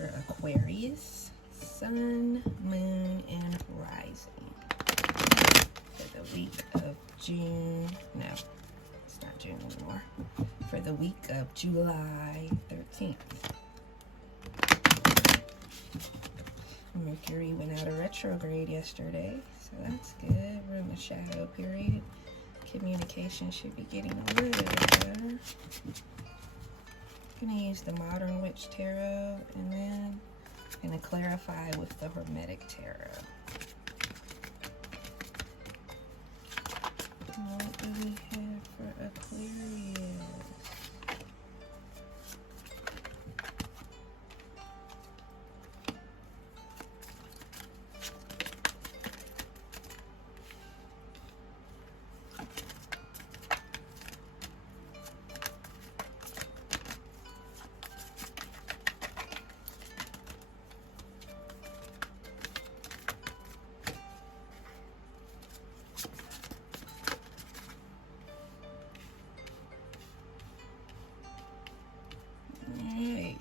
for Aquarius, Sun, Moon, and Rising for the week of June. No, it's not June anymore. For the week of July 13th. Mercury went out of retrograde yesterday, so that's good. We're in the shadow period. Communication should be getting a little better. I'm going to use the Modern Witch Tarot, and then I'm going to clarify with the Hermetic Tarot. What do we have for Aquarius?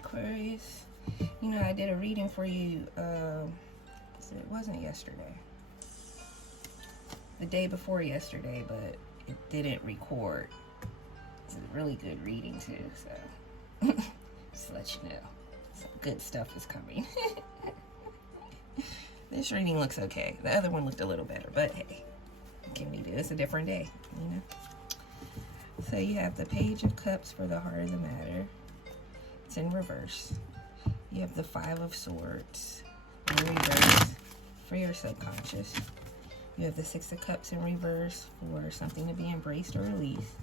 Aquarius, you know, I did a reading for you, it wasn't yesterday, the day before yesterday, but it didn't record. It's a really good reading too, so just to let you know, some good stuff is coming. This reading looks okay. The other one looked a little better, but hey, what can we do? It's a different day, you know. So you have the Page of Cups for the heart of the matter. It's in reverse. You have the Five of Swords in reverse for your subconscious. You have the Six of Cups in reverse for something to be embraced or released.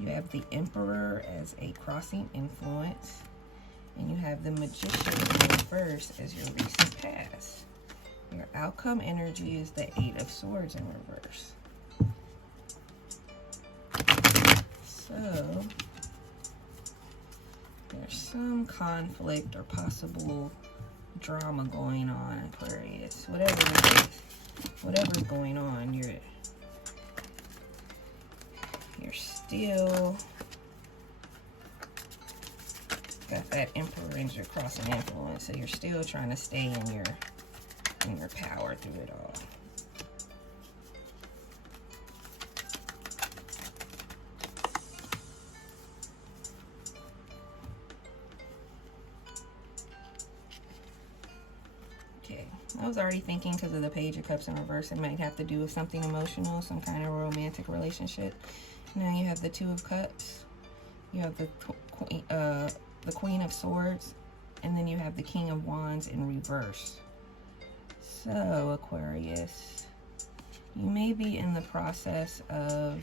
You have the Emperor as a crossing influence. And you have the Magician in reverse as your recent past. Your outcome energy is the Eight of Swords in reverse. So there's some conflict or possible drama going on, Aquarius. Whatever it is, whatever's going on, you're still got that Emperor in your crossing influence, so you're still trying to stay in your power through it all. I was already thinking, because of the Page of Cups in reverse, it might have to do with something emotional, some kind of romantic relationship. Now you have the Two of Cups, you have the Queen of Swords, and then you have the King of Wands in reverse. So, Aquarius, you may be in the process of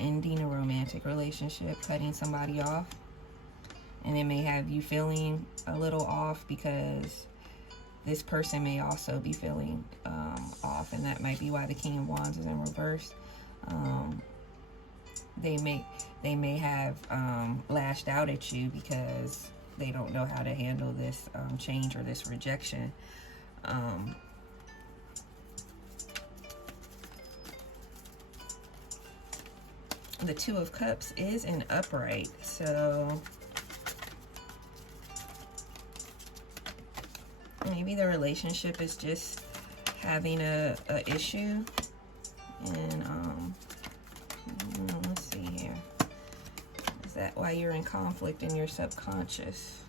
ending a romantic relationship, cutting somebody off, and it may have you feeling a little off because this person may also be feeling off, and that might be why the King of Wands is in reverse. They may have lashed out at you because they don't know how to handle this change or this rejection. The Two of Cups is in upright, so maybe the relationship is just having a issue, and let's see here. Is that why you're in conflict in your subconscious?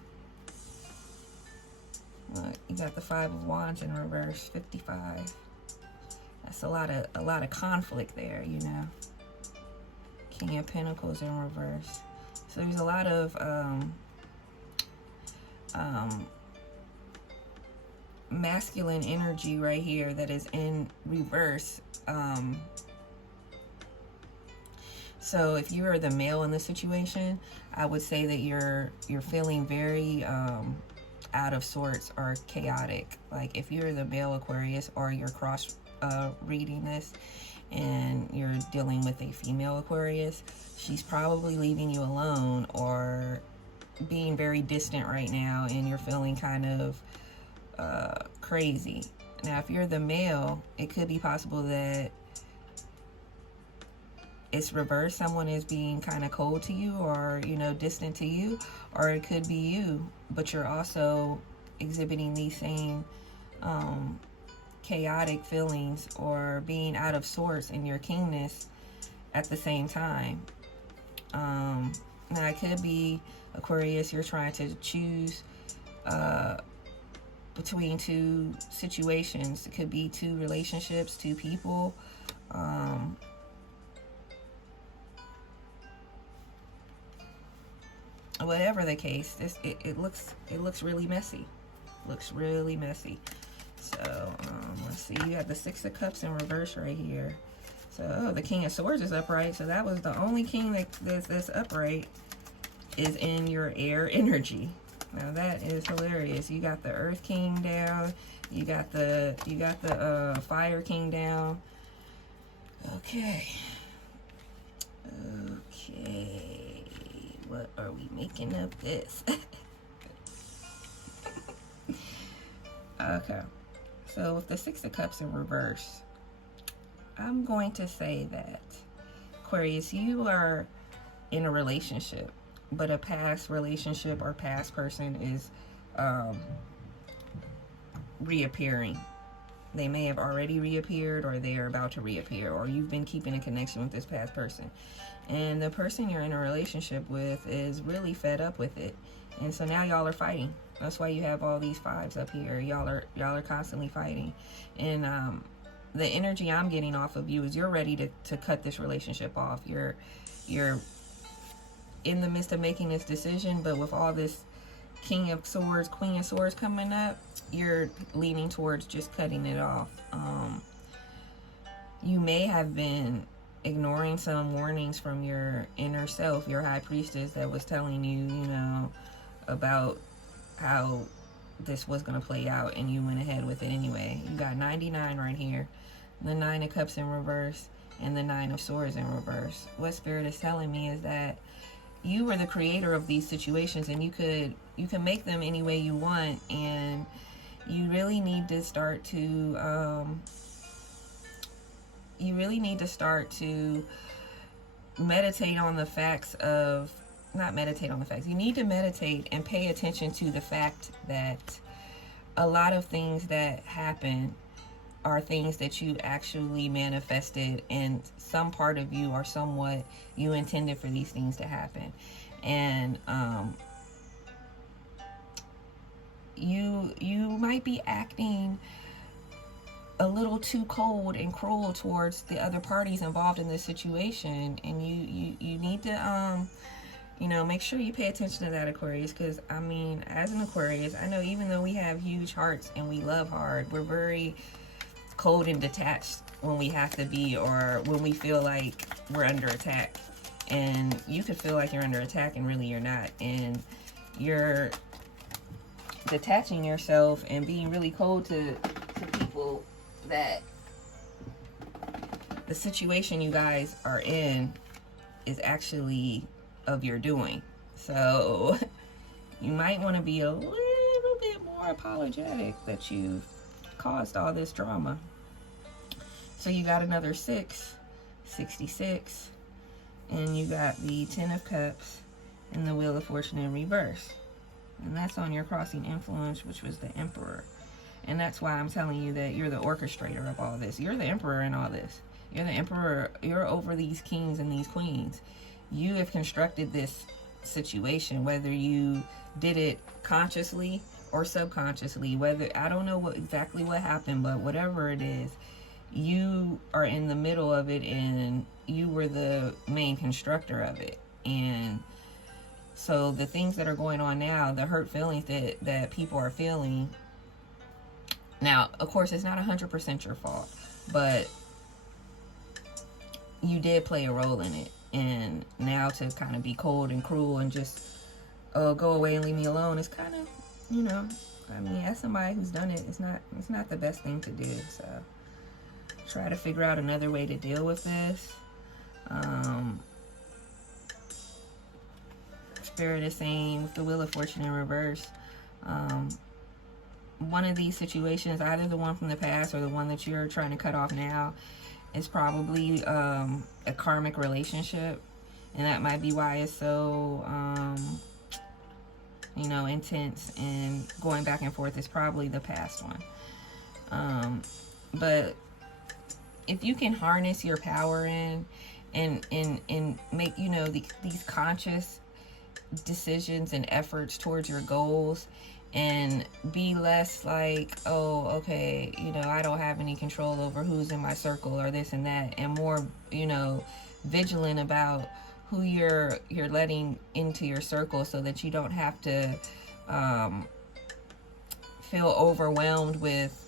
Look, you got the Five of Wands in reverse, 55. That's a lot of conflict there, you know. King of Pentacles in reverse. So there's a lot of masculine energy right here that is in reverse. So if you are the male in the situation, I would say that you're feeling very out of sorts or chaotic. Like if you're the male Aquarius, or you're cross reading this and you're dealing with a female Aquarius, she's probably leaving you alone or being very distant right now, and you're feeling kind of crazy. Now if you're the male, it could be possible that it's reversed. Someone is being kind of cold to you, or, you know, distant to you, or it could be you, but you're also exhibiting these same chaotic feelings or being out of sorts in your kingness at the same time. Now it could be, Aquarius, you're trying to choose between two situations. It could be two relationships, two people. Whatever the case, it looks really messy. Looks really messy. So let's see. You have the Six of Cups in reverse right here. So the King of Swords is upright. So that was the only king that's upright is in your air energy. Now that is hilarious. You got the Earth King down. You got the Fire King down. Okay. Okay. What are we making of this? Okay. So with the Six of Cups in reverse, I'm going to say that, Aquarius, you are in a relationship, but a past relationship or past person is reappearing. They may have already reappeared, or they are about to reappear, or you've been keeping a connection with this past person. And the person you're in a relationship with is really fed up with it. And so now y'all are fighting. That's why you have all these fives up here. Y'all are constantly fighting. And the energy I'm getting off of you is you're ready to cut this relationship off. You're in the midst of making this decision, but with all this King of Swords, Queen of Swords coming up, you're leaning towards just cutting it off. You may have been ignoring some warnings from your inner self, your high priestess, that was telling you, you know, about how this was going to play out, and you went ahead with it anyway. You got 99 right here, the Nine of Cups in reverse, and the Nine of Swords in reverse. What Spirit is telling me is that you were the creator of these situations, and you can make them any way you want, and you really need to start to meditate on the facts of, not meditate on the facts, you need to meditate and pay attention to the fact that a lot of things that happen are things that you actually manifested, and some part of you, or somewhat, you intended for these things to happen. And you might be acting a little too cold and cruel towards the other parties involved in this situation, and you need to you know, make sure you pay attention to that, Aquarius, because I mean, as an Aquarius, I know even though we have huge hearts and we love hard, we're very cold and detached when we have to be, or when we feel like we're under attack. And you could feel like you're under attack and really you're not, and you're detaching yourself and being really cold to people that the situation you guys are in is actually of your doing. So you might want to be a little bit more apologetic that you've caused all this drama. So you got another 6, 66, and you got the 10 of Cups and the Wheel of Fortune in reverse, and that's on your crossing influence, which was the Emperor. And that's why I'm telling you that you're the orchestrator of all this. You're the emperor in all this. You're the emperor. You're over these kings and these queens. You have constructed this situation, whether you did it consciously or subconsciously, whether, I don't know exactly what happened, but whatever it is, you are in the middle of it, and you were the main constructor of it. And so the things that are going on now, the hurt feelings that people are feeling now, of course, it's not 100% your fault, but you did play a role in it. And now to kind of be cold and cruel and just, oh, go away and leave me alone, is kind of, you know, I mean, as somebody who's done it, it's not the best thing to do. So try to figure out another way to deal with this. Spirit is saying with the Wheel of Fortune in reverse, one of these situations, either the one from the past or the one that you're trying to cut off now, It's probably a karmic relationship, and that might be why it's so you know, intense and going back and forth. Is probably the past one. But if you can harness your power and make, you know, these conscious decisions and efforts towards your goals, and be less like, oh, okay, you know, I don't have any control over who's in my circle or this and that, and more, you know, vigilant about who you're letting into your circle, so that you don't have to feel overwhelmed with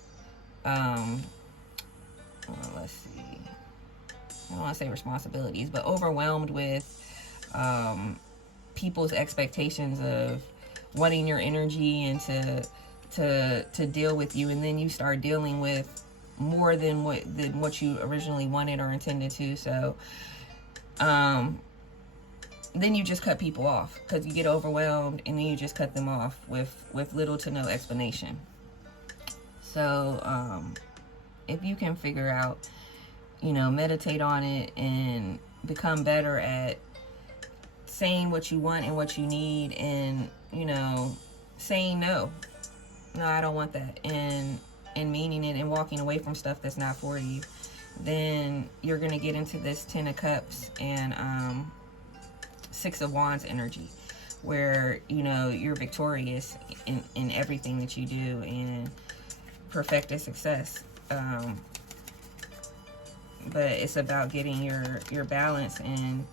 let's see, I don't want to say responsibilities, but overwhelmed with people's expectations of wanting your energy and to deal with you, and then you start dealing with more than what you originally wanted or intended to. So then you just cut people off, because you get overwhelmed, and then you just cut them off with little to no explanation. So if you can figure out, you know, meditate on it and become better at saying what you want and what you need, and, you know, saying no, I don't want that, and meaning it, and walking away from stuff that's not for you, then you're going to get into this 10 of Cups and 6 of Wands energy, where, you know, you're victorious in everything that you do and perfected success. But it's about getting your balance and,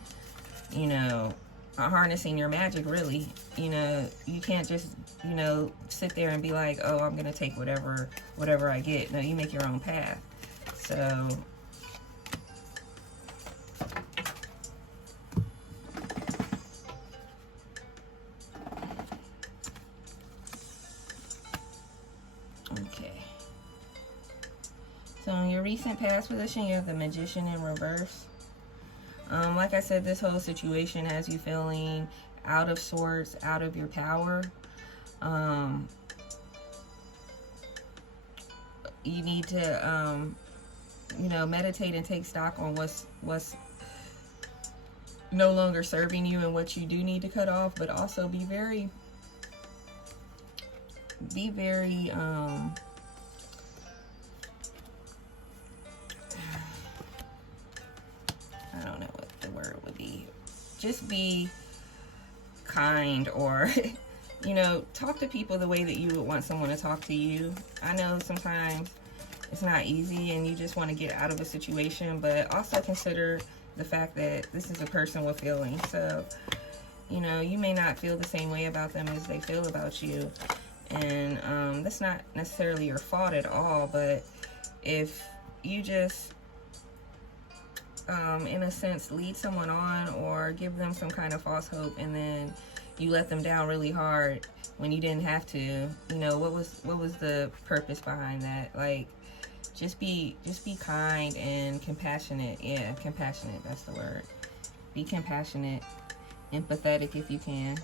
you know, harnessing your magic, really. You know, you can't just, you know, sit there and be like, oh, I'm gonna take whatever I get. No, you make your own path. So okay. So in your recent past position, you have the Magician in reverse. Like I said, this whole situation has you feeling out of sorts, out of your power. You need to, you know, meditate and take stock on what's no longer serving you and what you do need to cut off, but also be very I don't know what the word would be. Just be kind, or you know, talk to people the way that you would want someone to talk to you. I know sometimes it's not easy and you just want to get out of a situation, but also consider the fact that this is a person with feelings. So, you know, you may not feel the same way about them as they feel about you, and that's not necessarily your fault at all. But if you just in a sense lead someone on, or give them some kind of false hope, and then you let them down really hard when you didn't have to, you know, what was the purpose behind that? Like, just be kind and compassionate. Yeah, compassionate, that's the word. Be compassionate, empathetic if you can.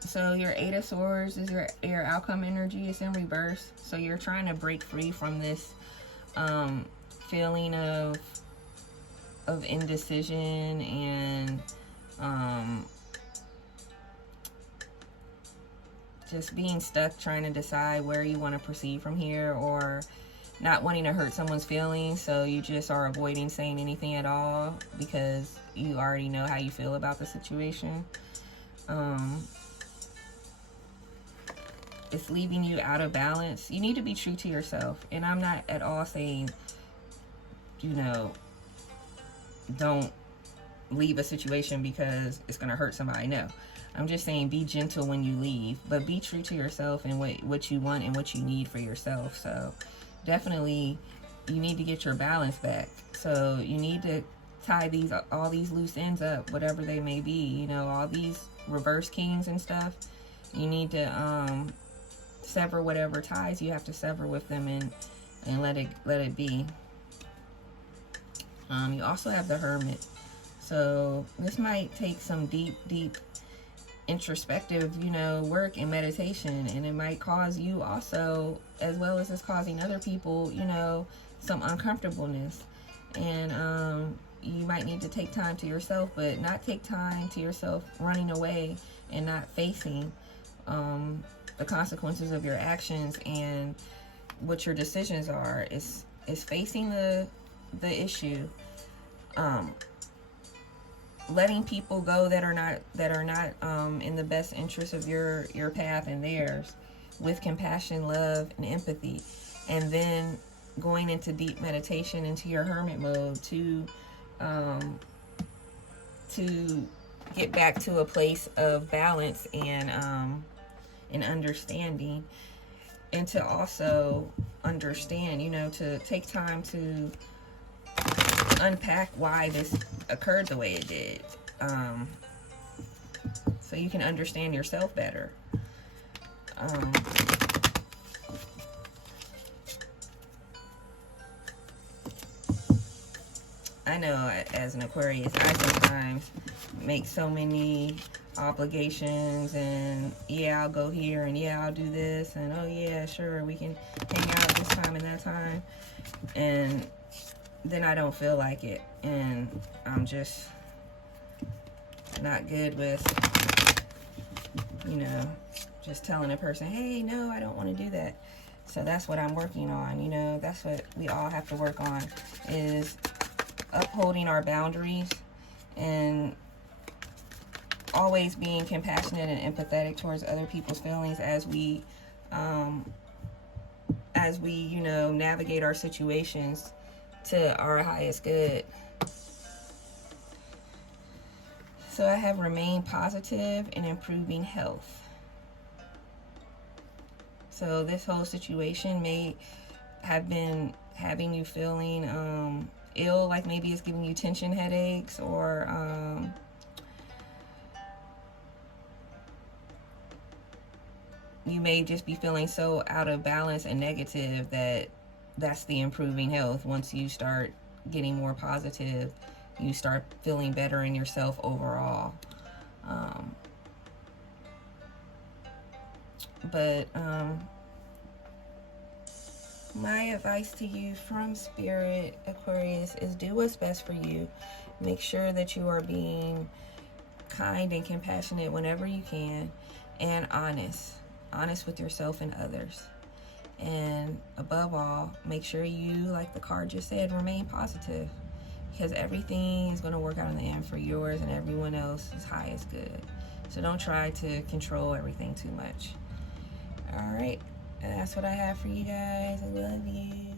So your 8 of Swords is your outcome energy. It's in reverse. So you're trying to break free from this feeling of indecision and just being stuck trying to decide where you want to proceed from here, or not wanting to hurt someone's feelings, so you just are avoiding saying anything at all because you already know how you feel about the situation. It's leaving you out of balance. You need to be true to yourself, and I'm not at all saying, you know, don't leave a situation because it's going to hurt somebody. No, I'm just saying be gentle when you leave, but be true to yourself and what you want and what you need for yourself. So definitely you need to get your balance back. So you need to tie all these loose ends up, whatever they may be. You know, all these reverse kings and stuff, you need to sever whatever ties you have to sever with them, and let it be. You also have the Hermit. So this might take some deep introspective, you know, work and meditation. And it might cause you also, as well as it's causing other people, you know, some uncomfortableness. And you might need to take time to yourself, but not take time to yourself running away and not facing the consequences of your actions and what your decisions are. Is facing the issue, letting people go that are not in the best interest of your path and theirs, with compassion, love, and empathy. And then going into deep meditation, into your hermit mode, to get back to a place of balance and understanding. And to also understand, you know, to take time to unpack why this occurred the way it did, so you can understand yourself better. I know as an Aquarius, I sometimes make so many obligations, and yeah, I'll go here, and yeah, I'll do this, and oh yeah, sure, we can hang out this time and that time, and then I don't feel like it, and I'm just not good with, you know, just telling a person, hey, no, I don't want to do that. So that's what I'm working on, you know. That's what we all have to work on, is upholding our boundaries and always being compassionate and empathetic towards other people's feelings as we you know, navigate our situations to our highest good. So I have remained positive and improving health. So this whole situation may have been having you feeling ill, like maybe it's giving you tension headaches, or you may just be feeling so out of balance and negative that that's the improving health. Once you start getting more positive, you start feeling better in yourself overall. But my advice to you from Spirit, Aquarius, is do what's best for you. Make sure that you are being kind and compassionate whenever you can, and honest with yourself and others. And above all, make sure you, like the card just said, remain positive, because everything is going to work out in the end for yours and everyone else's highest good. So don't try to control everything too much. All right, and that's what I have for you guys. I love you.